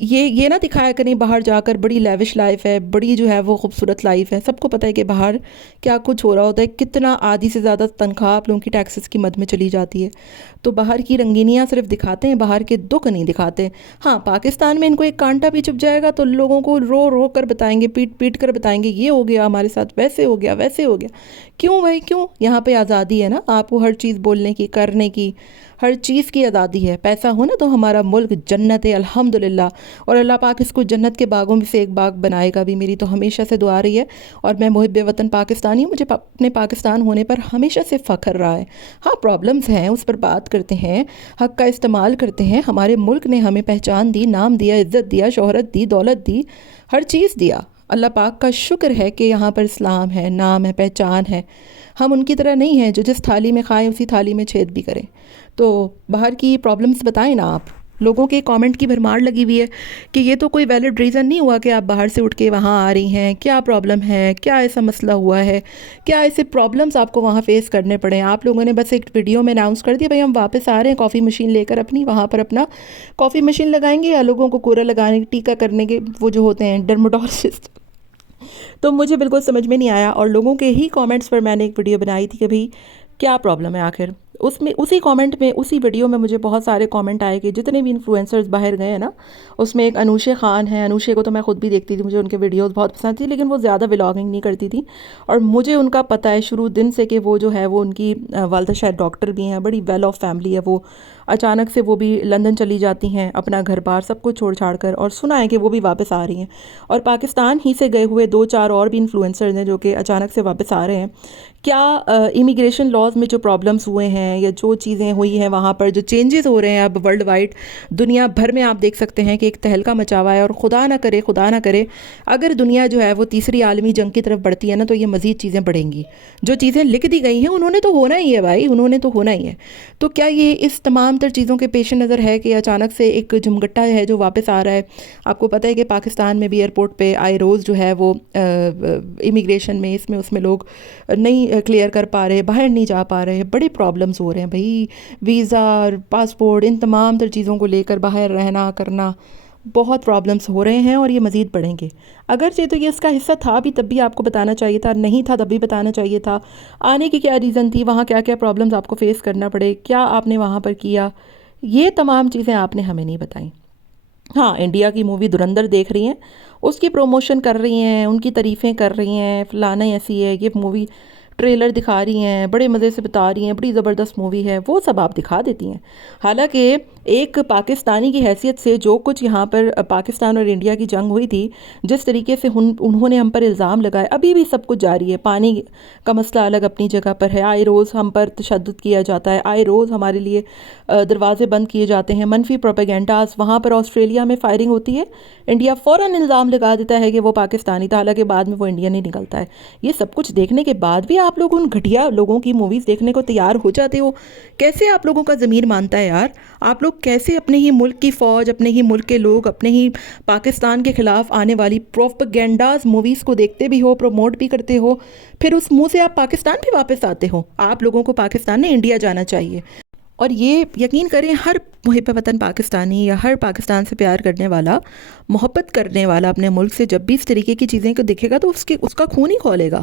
یہ نہ دکھایا کریں باہر جا کر بڑی لیوش لائف ہے، بڑی جو ہے وہ خوبصورت لائف ہے. سب کو پتہ ہے کہ باہر کیا کچھ ہو رہا ہوتا ہے، کتنا آدھی سے زیادہ تنخواہ آپ لوگوں کی ٹیکسز کی مد میں چلی جاتی ہے. تو باہر کی رنگینیاں صرف دکھاتے ہیں، باہر کے دکھ نہیں دکھاتے. ہاں پاکستان میں ان کو ایک کانٹا بھی چپ جائے گا تو لوگوں کو رو رو کر بتائیں گے، پیٹ پیٹ کر بتائیں گے یہ ہو گیا ہمارے ساتھ، ویسے ہو گیا ویسے ہو گیا. کیوں بھائی کیوں؟ یہاں پہ آزادی ہے نا آپ کو ہر چیز بولنے کی، کرنے کی، ہر چیز کی آزادی ہے. پیسہ ہو نا تو ہمارا ملک جنت ہے الحمدللہ. اور اللہ پاک اس کو جنت کے باغوں میں سے ایک باغ بنائے گا بھی. میری تو ہمیشہ سے دعا رہی ہے اور میں محب وطن پاکستانی ہوں، مجھے اپنے پاکستان ہونے پر ہمیشہ سے فخر رہا ہے. ہاں پرابلمز ہیں، اس پر بات کرتے ہیں، حق کا استعمال کرتے ہیں. ہمارے ملک نے ہمیں پہچان دی، نام دیا، عزت دیا، شہرت دی، دولت دی، ہر چیز دیا. اللہ پاک کا شکر ہے کہ یہاں پر اسلام ہے، نام ہے، پہچان ہے. ہم ان کی طرح نہیں ہیں جو جس تھالی میں کھائیں اسی تھالی میں چھید بھی کریں. تو باہر کی پرابلمز بتائیں نا آپ. لوگوں کے کامنٹ کی بھرمار لگی ہوئی ہے کہ یہ تو کوئی ویلڈ ریزن نہیں ہوا کہ آپ باہر سے اٹھ کے وہاں آ رہی ہیں. کیا پرابلم ہے؟ کیا ایسا مسئلہ ہوا ہے؟ کیا ایسے پرابلمز آپ کو وہاں فیس کرنے پڑے ہیں؟ آپ لوگوں نے بس ایک ویڈیو میں اناؤنس کر دیا بھائی ہم واپس آ رہے ہیں کافی مشین لے کر اپنی، وہاں پر اپنا کافی مشین لگائیں گے یا لوگوں کو کورا لگانے ٹیکا کرنے کے وہ جو ہوتے ہیں ڈرمٹولوجسٹ. تو مجھے بالکل سمجھ میں نہیں آیا. اور لوگوں کے ہی کامنٹس پر میں نے ایک ویڈیو بنائی تھی کہ بھئی کیا پرابلم ہے آخر. اس میں اسی کامنٹ میں اسی ویڈیو میں مجھے بہت سارے کامنٹ آئے کہ جتنے بھی انفلوئنسرز باہر گئے ہیں نا، اس میں ایک انوشے خان ہے. انوشے کو تو میں خود بھی دیکھتی تھی، مجھے ان کے ویڈیوز بہت پسند تھی، لیکن وہ زیادہ ولاگنگ نہیں کرتی تھی. اور مجھے ان کا پتہ ہے شروع دن سے کہ وہ جو ہے وہ ان کی والدہ شاید ڈاکٹر بھی ہیں، بڑی ویل آف فیملی ہے. وہ اچانک سے وہ بھی لندن چلی جاتی ہیں اپنا گھر بار سب کچھ چھوڑ چھاڑ کر، اور سنا ہے کہ وہ بھی واپس آ رہی ہیں. اور پاکستان ہی سے گئے ہوئے 2-4 اور بھی انفلوئنسرز ہیں جو کہ اچانک سے واپس آ رہے ہیں. کیا امیگریشن لاز میں جو پرابلمز ہوئے ہیں یا جو چیزیں ہوئی ہیں وہاں پر جو چینجز ہو رہے ہیں اب ورلڈ وائڈ دنیا بھر میں، آپ دیکھ سکتے ہیں کہ ایک تہلکہ مچا ہوا ہے. اور خدا نہ کرے اگر دنیا جو ہے وہ تیسری عالمی جنگ کی طرف بڑھتی ہے نا تو یہ مزید چیزیں بڑھیں گی. جو چیزیں لکھ دی گئی ہیں انہوں نے تو ہونا ہی ہے بھائی، انہوں نے تو ہونا ہی ہے. تو کیا یہ اس تمام تر چیزوں کے پیش نظر ہے کہ اچانک سے ایک جمگٹا ہے جو واپس آ رہا ہے؟ آپ کو پتہ ہے کہ پاکستان میں بھی ایئرپورٹ پہ آئے روز جو ہے وہ امیگریشن میں اس میں لوگ نہیں کلیئر کر پا رہے، باہر نہیں جا پا رہے. بڑے پرابلمز ہو رہے ہیں بھائی، ویزا، پاسپورٹ، ان تمام تر چیزوں کو لے کر باہر رہنا کرنا بہت پرابلمز ہو رہے ہیں اور یہ مزید بڑھیں گے. اگرچہ تو یہ اس کا حصہ تھا بھی تب بھی آپ کو بتانا چاہیے تھا، نہیں تھا تب بھی بتانا چاہیے تھا. آنے کی کیا ریزن تھی، وہاں کیا کیا پرابلمز آپ کو فیس کرنا پڑے، کیا آپ نے وہاں پر کیا، یہ تمام چیزیں آپ نے ہمیں نہیں بتائیں. ہاں انڈیا کی مووی دھرندھر دیکھ رہی ہیں، اس کی پروموشن کر رہی ہیں، ان کی تعریفیں کر رہی ہیں، فلانا ایسی ہے، یہ مووی ٹریلر دکھا رہی ہیں، بڑے مزے سے بتا رہی ہیں بڑی زبردست مووی ہے، وہ سب آپ دکھا دیتی ہیں. حالانکہ ایک پاکستانی کی حیثیت سے جو کچھ یہاں پر پاکستان اور انڈیا کی جنگ ہوئی تھی، جس طریقے سے انہوں نے ہم پر الزام لگائے، ابھی بھی سب کچھ جاری ہے. پانی کا مسئلہ الگ اپنی جگہ پر ہے، آئے روز ہم پر تشدد کیا جاتا ہے، آئے روز ہمارے لیے دروازے بند کیے جاتے ہیں، منفی پروپیگنڈاز. وہاں پر آسٹریلیا میں فائرنگ ہوتی ہے، انڈیا فوراً الزام لگا دیتا ہے کہ وہ پاکستانی تھا، حالانکہ بعد میں وہ انڈین ہی نکلتا ہے. یہ سب کچھ دیکھنے کے بعد بھی آپ لوگ ان گھٹیا لوگوں کی موویز دیکھنے کو تیار ہو جاتے ہو. کیسے آپ لوگوں کا ضمیر مانتا ہے یار؟ آپ لوگ کیسے اپنے ہی ملک کی فوج، اپنے ہی ملک کے لوگ، اپنے ہی پاکستان کے خلاف آنے والی پروپیگنڈاز موویز کو دیکھتے بھی ہو، پروموٹ بھی کرتے ہو، پھر اس منہ سے آپ پاکستان بھی واپس آتے ہو؟ آپ لوگوں کو پاکستان نے انڈیا جانا چاہیے. اور یہ یقین کریں ہر محب وطن پاکستانی یا ہر پاکستان سے پیار کرنے والا، محبت کرنے والا اپنے ملک سے، جب بھی اس طریقے کی چیزیں کو دیکھے گا تو اس کا خون ہی کھولے گا.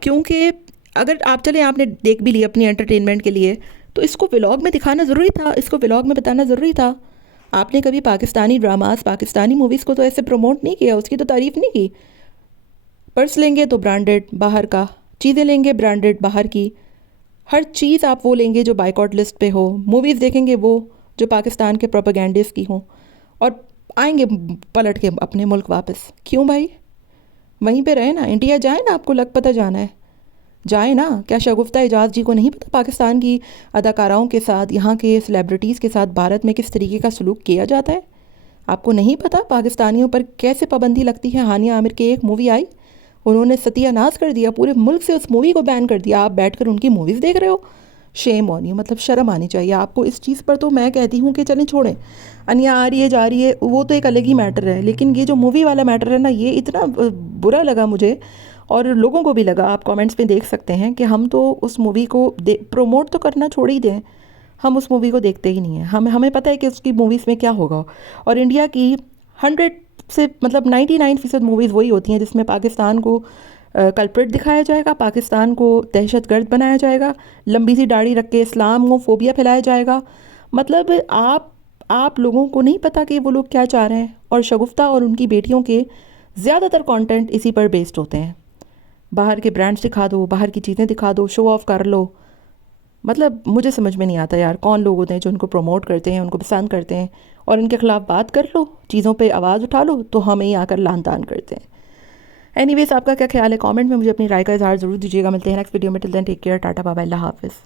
کیونکہ اگر آپ چلیں آپ نے دیکھ بھی لی اپنی انٹرٹینمنٹ کے لیے، تو اس کو ولاگ میں دکھانا ضروری تھا، اس کو ولاگ میں بتانا ضروری تھا. آپ نے کبھی پاکستانی ڈراماز، پاکستانی موویز کو تو ایسے پروموٹ نہیں کیا، اس کی تو تعریف نہیں کی. پرس لیں گے تو برانڈڈ باہر کا، چیزیں لیں گے برانڈڈ باہر کی، ہر چیز آپ وہ لیں گے جو بائیکاٹ لسٹ پہ ہو، موویز دیکھیں گے وہ جو پاکستان کے پروپیگنڈس کی ہوں، اور آئیں گے پلٹ کے اپنے ملک واپس. کیوں بھائی؟ وہیں پہ رہیں نا، انڈیا جائیں نا، آپ کو لگ پتہ جانا ہے جائیں نا. کیا شگفتہ اعجاز جی کو نہیں پتہ پاکستان کی اداکاراؤں کے ساتھ، یہاں کے سیلیبریٹیز کے ساتھ بھارت میں کس طریقے کا سلوک کیا جاتا ہے؟ آپ کو نہیں پتہ پاکستانیوں پر کیسے پابندی لگتی ہے؟ ہانیہ عامر کی ایک مووی آئی، انہوں نے ستیہ ناز کر دیا، پورے ملک سے اس مووی کو بین کر دیا. آپ بیٹھ کر ان کی موویز دیکھ رہے ہو؟ شیم آن یو، مطلب شرم آنی چاہیے آپ کو. اس چیز پر تو میں کہتی ہوں کہ چلیں چھوڑیں، انیا آ رہی ہے جا رہی ہے وہ تو ایک الگ ہی میٹر ہے، لیکن یہ جو مووی والا میٹر ہے نا، یہ اتنا برا لگا مجھے اور لوگوں کو بھی لگا. آپ کامنٹس میں دیکھ سکتے ہیں کہ ہم تو اس مووی کو پروموٹ تو کرنا چھوڑ ہی دیں، ہم اس مووی کو دیکھتے ہی نہیں ہیں. ہمیں پتہ ہے کہ اس کی موویز میں کیا ہوگا. اور انڈیا کی 100 سے مطلب 99% موویز وہی ہوتی ہیں جس میں پاکستان کو کلپریٹ دکھایا جائے گا، پاکستان کو دہشت گرد بنایا جائے گا، لمبی سی داڑھی رکھ کے اسلام و فوبیا پھیلایا جائے گا. مطلب آپ لوگوں کو نہیں پتہ کہ وہ لوگ کیا چاہ رہے ہیں. اور شگفتہ اور ان کی بیٹیوں کے زیادہ تر کانٹینٹ اسی پر بیسڈ ہوتے ہیں. باہر کے برانڈس دکھا دو، باہر کی چیزیں دکھا دو، شو آف کر لو. مطلب مجھے سمجھ میں نہیں آتا یار کون لوگ ہوتے ہیں جو ان کو پروموٹ کرتے ہیں، ان کو پسند کرتے ہیں، اور ان کے خلاف بات کر لو، چیزوں پہ آواز اٹھا لو تو ہمیں ہی آ کر لان تان کرتے ہیں. اینی ویز آپ کا کیا خیال ہے؟ کامنٹ میں مجھے اپنی رائے کا اظہار ضرور دیجیے گا. ملتے ہیں نیکسٹ ویڈیو میں. ٹل دین ٹیک کیئر، ٹاٹا بابا، اللہ حافظ.